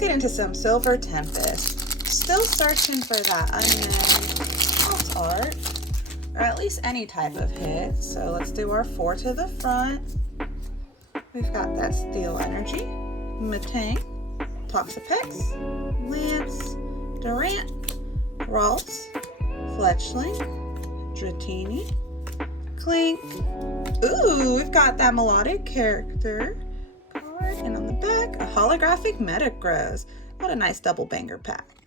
let's get into some Silver Tempest. Still searching for that unnamed art, or at least any type of hit. So let's do our 4 to the front. We've got that Steel Energy, Matang, Toxapex, Lance, Durant, Ralts, Fletchling, Dratini, Clink. Ooh, we've got that melodic character card, and on the back, a holographic Metagross. What a nice double banger pack.